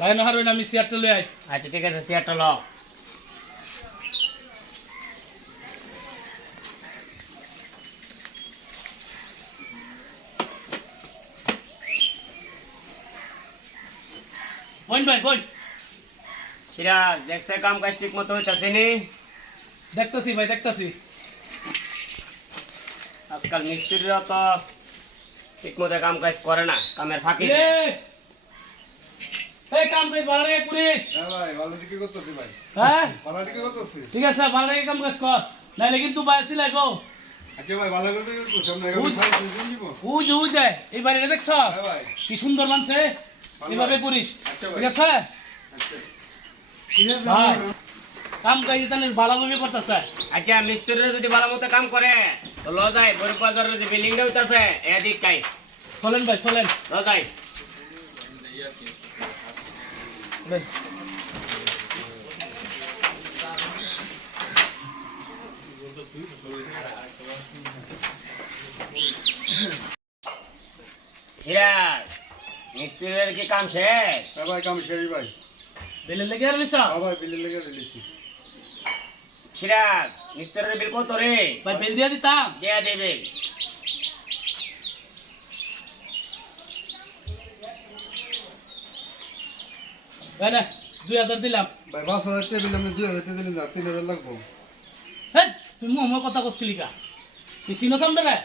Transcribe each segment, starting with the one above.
ভাই না হারবেন আমি চেয়ারটা লই আই। আচ্ছা ঠিক আছে চেয়ারটা ল বইন ভাই বইন। সিরাজ দেখছে কাম কাজ ঠিক মতো হইতাছে নি? দেখতেছি ভাই দেখতেছি। আজকাল মিস্ত্রিরা তো ঠিক মতো কাম কাজ করে না কামের ফাঁকি এই কাম কই ভালো লাগে হ্যাঁ ভাই ভালো দিকে করতেছি ভাই। হ্যাঁ? ভালো দিকে করতেছি। ঠিক আছে ভালো কাম কাজ কর। নাইলে কিন্তু ভাই আসিলাই গো। আচ্ছা ভাই ভালো করে করতেছি আমরা ভাই বুঝুন দিব। উজ উজ যায় এই বাড়িটা দেখছ? হ্যাঁ ভাই। কি সুন্দর মানছে। ভালো এভাবে করিস আচ্ছা ঠিক আছে? আচ্ছা। ঠিক আছে ভাই। কাম কাজ তাহলে ভালোভাবে করতেছে। আচ্ছা মিস্ত্রিরা যদি ভালো মতো কাম করে তো ল যায় গরিব বাজারের যে বিল্ডিংটা হইতাছে এদিক কাই চলেন ভাই চলেন। ল যায় সিরাজ মিস্ত্রির কি কাম শেষ? সবাই ভাই কাম শেষ ভাই। বেলে লেগে আর হ্যাঁ ভাই বিলের লেগে রেলিছি সিরাজ মিস্ত্রির বিল কত রে? ভাই বেল দিয়ে দিতাম। দেয়া দেবে। ভাই না দুই হাজার দিলাম। ভাই পাঁচ হাজার টাকা আপনি দুই হাজার টাকা দিলেন না তিন হাজার লাগবো। হ্যাঁ তুমি আমার কথা কসলি কা তুই চিনতাম দেবে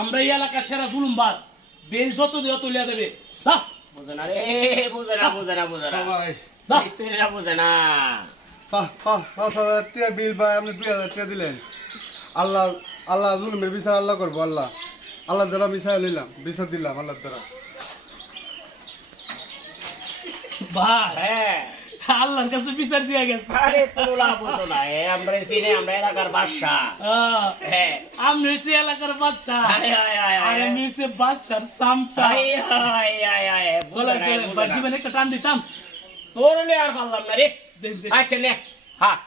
আমরা এই এলাকার সেরা জুলুমবার বেল যত দেওয়া তুলিয়া দেবে। দা বুঝে না রে বুঝে না বুঝে না বুঝে না। মিস্ত্রিরা বুঝে না। পাঁচ হাজার টাকা বিল ভাই আপনি দুই হাজার টাকা দিলেন। আল্লাহ আল্লাহ জুলুমের বিচার আল্লাহ করব আল্লাহ। আল্লাহ দ্বারা বিচার লইলাম বিচার দিলাম আল্লাহ দ্বারা। হ্যাঁ। আল্লাহর কাছে বিচার দিয়া গেছে। আরে কোনো লাভ না। আমরা চিনি আমরা এলাকার বাদশা হ্যাঁ। আমি এলাকার আর একটা টান দিতাম। তোর আর পারলাম না রে। আচ্ছা নে হ্যাঁ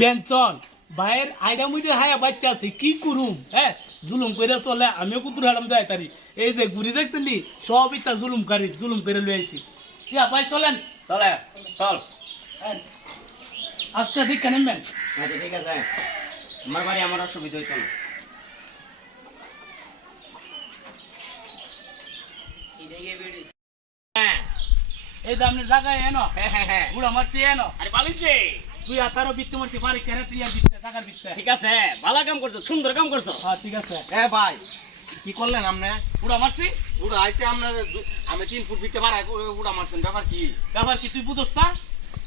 বেঞ্চন ভাইয়ের আইডা মুইডা হায়া বাচ্চা আছে কি করুম? হ্যাঁ জুলুম করে চলে আমিও কুতুর হারাম যাই তারি এই যে ঘুরি দেখছেন নি সব ইতা জুলুম কারি জুলুম করে লই আইছি। ইয়া ভাই চলেন। চলে চল। হ্যাঁ। আজকে দীক্ষা নেবেন আচ্ছা ঠিক আছে। আমার বাড়ি আমার অসুবিধা হইতো না হ্যাঁ এই যে জায়গায় এনো। হ্যাঁ হ্যাঁ হ্যাঁ। বুড়া মারতে এনো। আরে বালিছে তুই আতারও বিত্তে মারতে পারি কেন তুই আর বিত্তে টাকার বিত্তে। ঠিক আছে ভালো কাম করছ সুন্দর কাম করছ। হ্যাঁ ঠিক আছে। এ ভাই। কি করলেন আপনি? বুড়া মারছি? বুড়ো আইতে আপনার আমি তিন ফুট দিতে পারা বুড়া মারছেন ব্যাপার কি? ব্যাপার কি তুই বুঝোস না?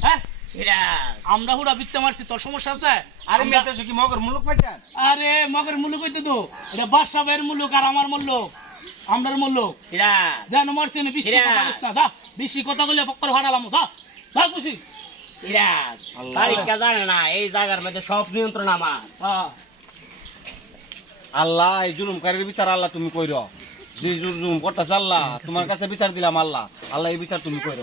হ্যাঁ? আমরা হুড়া বিত্তে মারছি তোর সমস্যা আছে? আরে আমরা- মেয়েতে কি মগর মুলুক পাইছেন? আরে মগের মুলুক হইতে তো এটা বাদশা ভাইয়ের মুলুক আর আমার মুল্লুক আমরার মুল্লুক সিরাজ যেন মারছি না বেশি। কথা যা। বেশি কথা বলে পক্কর হারালাম যা। যা খুশি। সিরাজ আল্লাহ। তারিখটা জানে না এই জায়গার মধ্যে সব নিয়ন্ত্রণ আমার। হ্যাঁ। আল্লাহ এই জুলুমকারীর বিচার আল্লাহ তুমি কইর। যে জুলুম করতেছে আল্লাহ তোমার কাছে বিচার দিলাম আল্লাহ। আল্লাহ এই বিচার তুমি কইর।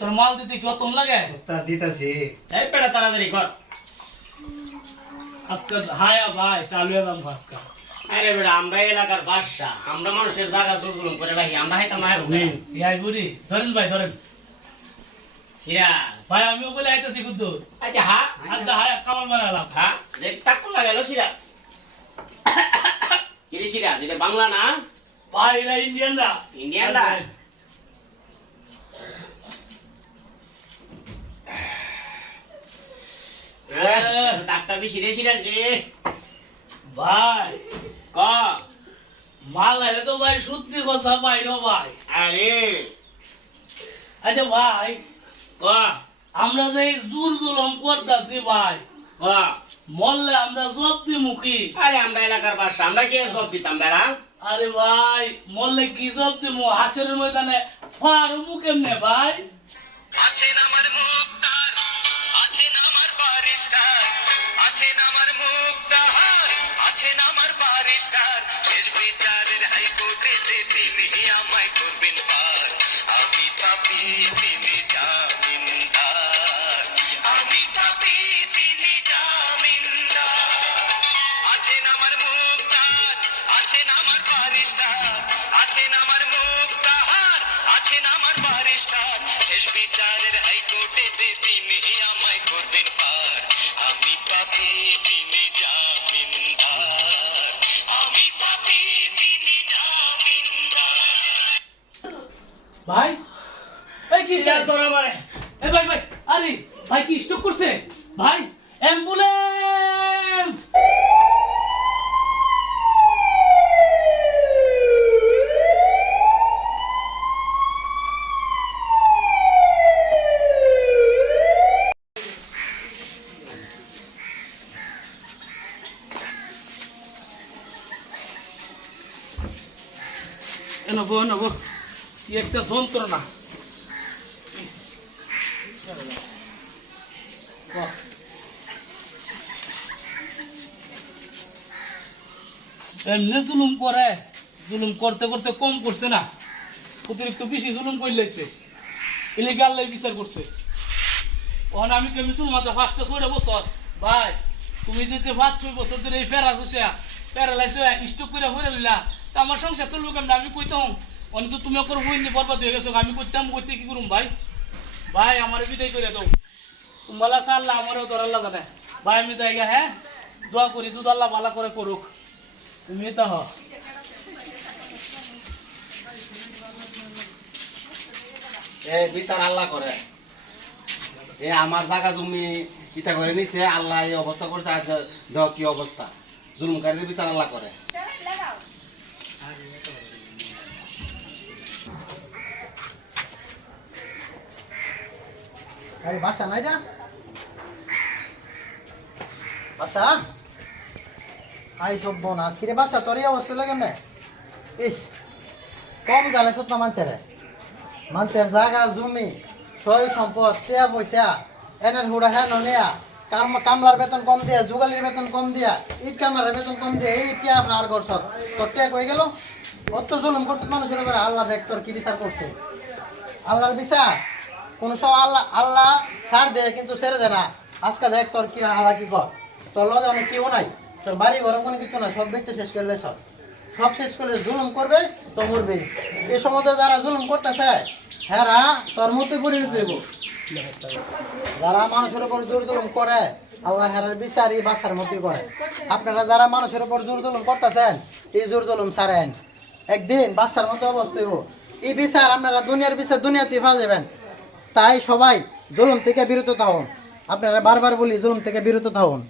তোর মাল দিতে কি অতন লাগে? দিতাছি। এই তাড়াতাড়ি কর। আজকে হায়া ভাই চালু এলাম আজকে। আরে বেটা আমরা এলাকার বাদশা। আমরা মানুষের জায়গা জুলুম করে রাখি আমরা হাইতাম ইয়াই বুড়ি ধরেন ভাই ধরেন। ভাই আমিও বলে আইতেছি কুদ্দু আচ্ছা হা। আজ হায়া কামাল বানালাম হা যে টাকুর লাগালো সিরাজ। কিরে সিরাজ এটা বাংলা না? ভাই এরা ইন্ডিয়ান না ইন্ডিয়ান না ডাক্তার বেশি রে সিরাজ রে। ভাই ক? মাল আইলে তো ভাই সত্যি কথা ভাই রে ভাই। আরে। আচ্ছা ভাই ক? আমরা যে জোর জুলম করতেছি ভাই ক? মরলে আমরা সব মুখী আরে আমরা এলাকার বাদশা আমরা কি আর জব দিতাম বেড়া? আরে ভাই মল্লে কি সব দিমু? হাসরের ময়দানে ফারমু কেমনে ভাই? আছেন আমার মুক্তার আছেন আমার বারিস্টার আছেন আমার মুক্তার আছেন আমার বারিস্টার শেষ বিচারের হাইকোর্টে তিনি আমায় করবেন পার। আমি পাপি ভাই এই কি শেষ ধরে মারে এই ভাই ভাই আরে ভাই কি স্টক করছে? ভাই অ্যাম্বুলেন্স নেব নেব। কি একটা যন্ত্রণা। এমনি জুলুম করে। জুলুম করতে করতে কম করছে না। অতিরিক্ত বেশি জুলুম করে লেছে এলিগে আল্লাহ বিচার করছে। ওখানে আমি কেমনি শুন মাত্র পাঁচটা বছর? ভাই, তুমি যেতে পাঁচ ছয় বছর ধরে এই ফেরা হচ্ছে প্যারালাইস হয়ে স্টক করে হয়ে রইলা তা আমার সংসার চলবো কেমন? আমি কইতাম অনেক তো তুমি ওকে বই বরবাদ হয়ে গেছো আমি করতাম করতে কি করুম ভাই? ভাই আমার বিদায় করে দাও। তোমালা আল্লাহ আমারও তোর আল্লাহ জানে ভাই আমি জায়গা হ্যাঁ? দোয়া করি দুধ আল্লাহ ভালো করে করুক। তুমি এটা হ। এ বিচার আল্লাহ করে। এ আমার জায়গা জমি ইটা করে নিছে আল্লাহ এই অবস্থা করছে আজ দেখ কি অবস্থা? জুলুমকারীর বিচার আল্লাহ করে। আরে বাসা নাই না বাসা? আই তো বোন আজকে রে বাসা, তোর এই অবস্থা লাগে না ইস, কম গালে সত্য মানছে রে। মানতের জায়গা জমি, সই সম্পদ, টিয়া পয়সা, এনের হুড়া হ্যাঁ নেয়া। কামলার বেতন কম দিয়া, যুগালির বেতন কম দিয়া, ইট কামলার বেতন কম দিয়া, এই টিয়া আর করছ। তোর টিয়া কই গেল? অত জুলুম করছে, মানুষের উপরে আল্লাহ তোর কি বিচার করছে? আল্লাহর বিচার? কোন সব আল্লাহ আল্লাহ ছাড় দেয় কিন্তু ছেড়ে দেয় না। আজকে দেখ তোর কি আল্লাহ কি কর। তোর লগে অনেক কেউ নাই, তোর বাড়ি ঘর কোনো কিছু নাই, সব বেঁচে শেষ করলে সব সব শেষ করলে জুলুম করবে তো মরবে। এই সমাজে যারা জুলুম করতেছে হ্যাঁ তোর মধ্যে পরিণত দেব যারা মানুষের উপর জোর জুলুম করে, আল্লাহ হেরার বিচার এই বাসার মধ্যে করে। আপনারা যারা মানুষের উপর জোর জুলুম করতেছেন, এই জোর জুলুম ছাড়েন। একদিন বাচ্চার মতো অবস্থা হোক এই বিচার আপনারা দুনিয়ার বিচার দুনিয়াতে ফা যাবেন। তাই সবাই জুলুম থেকে বিরত থাকুন। আপনারা বারবার বলি, জুলুম থেকে বিরত থাকুন।